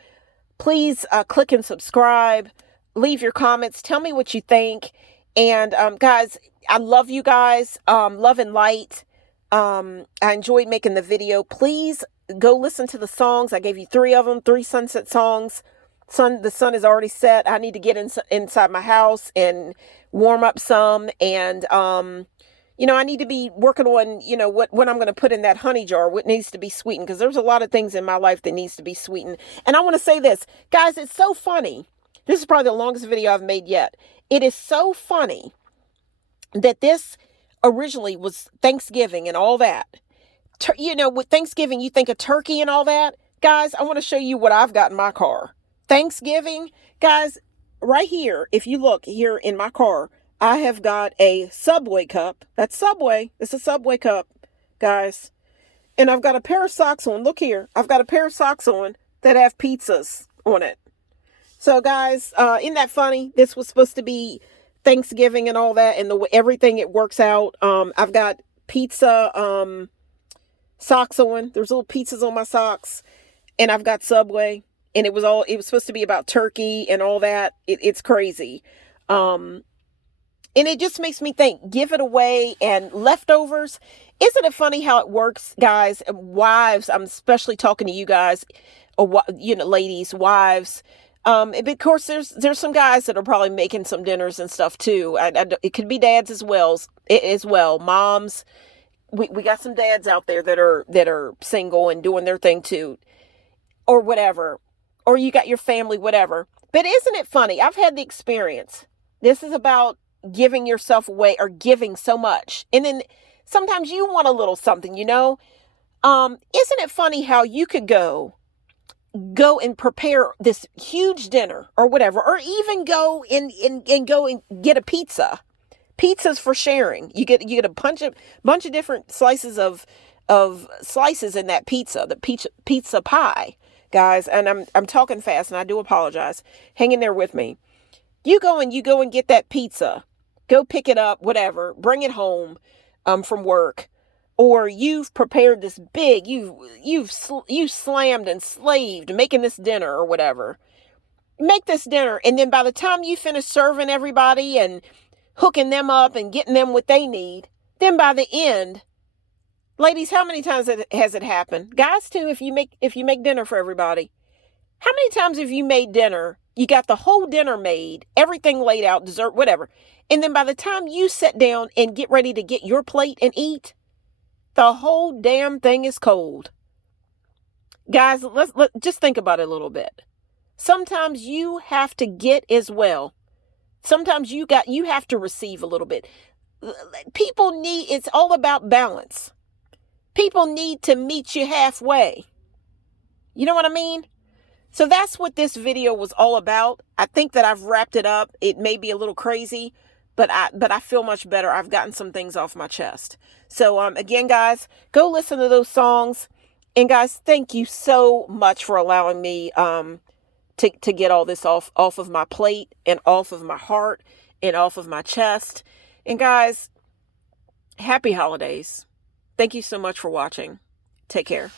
Please click and subscribe. Leave your comments. Tell me what you think. And, guys, I love you guys. Love and light. I enjoyed making the video. Please go listen to the songs. I gave you 3 of them, 3 Sunset songs. The sun is already set. I need to get inside my house and warm up some. And, I need to be working on, what I'm going to put in that honey jar, what needs to be sweetened, because there's a lot of things in my life that needs to be sweetened. And I want to say this, guys, it's so funny. This is probably the longest video I've made yet. It is so funny that this originally was Thanksgiving and all that. With Thanksgiving, you think of turkey and all that. Guys, I want to show you what I've got in my car. Thanksgiving, guys, right here, if you look here in my car, I have got a Subway cup. That's Subway. It's a Subway cup, guys. And I've got a pair of socks on. Look here. I've got a pair of socks on that have pizzas on it. So, guys, isn't that funny? This was supposed to be Thanksgiving and all that, and everything, it works out. I've got pizza socks on. There's little pizzas on my socks, and I've got Subway, and it was supposed to be about turkey and all that. It's crazy. And it just makes me think, give it away and leftovers. Isn't it funny how it works, guys? Wives, I'm especially talking to you guys, ladies, wives. Of course, there's some guys that are probably making some dinners and stuff too. It could be dads as well. Moms. We got some dads out there that are single and doing their thing too, or whatever. Or you got your family, whatever. But isn't it funny? I've had the experience. This is about giving yourself away or giving so much. And then sometimes you want a little something, Isn't it funny how you could go and prepare this huge dinner or whatever, or even go and go and get a pizza. Pizza's for sharing. You get a bunch of different slices of slices in that pizza, the pizza pie, guys. And I'm talking fast, and I do apologize. Hang in there with me. You go and get that pizza. Go pick it up, whatever. Bring it home from work. Or you've prepared this big, you've slammed and slaved making this dinner or whatever. Make this dinner, and then by the time you finish serving everybody and hooking them up and getting them what they need, then by the end, ladies, how many times has it happened? Guys too, if you make dinner for everybody, how many times have you made dinner? You got the whole dinner made, everything laid out, dessert, whatever. And then by the time you sit down and get ready to get your plate and eat, the whole damn thing is cold. Guys, let's just think about it a little bit. Sometimes you have to get as well. Sometimes you have to receive a little bit. It's all about balance. People need to meet you halfway. You know what I mean? So that's what this video was all about. I think that I've wrapped it up. It may be a little crazy, but I feel much better. I've gotten some things off my chest. So again, guys, go listen to those songs. And guys, thank you so much for allowing me to get all this off of my plate and off of my heart and off of my chest. And guys, happy holidays. Thank you so much for watching. Take care.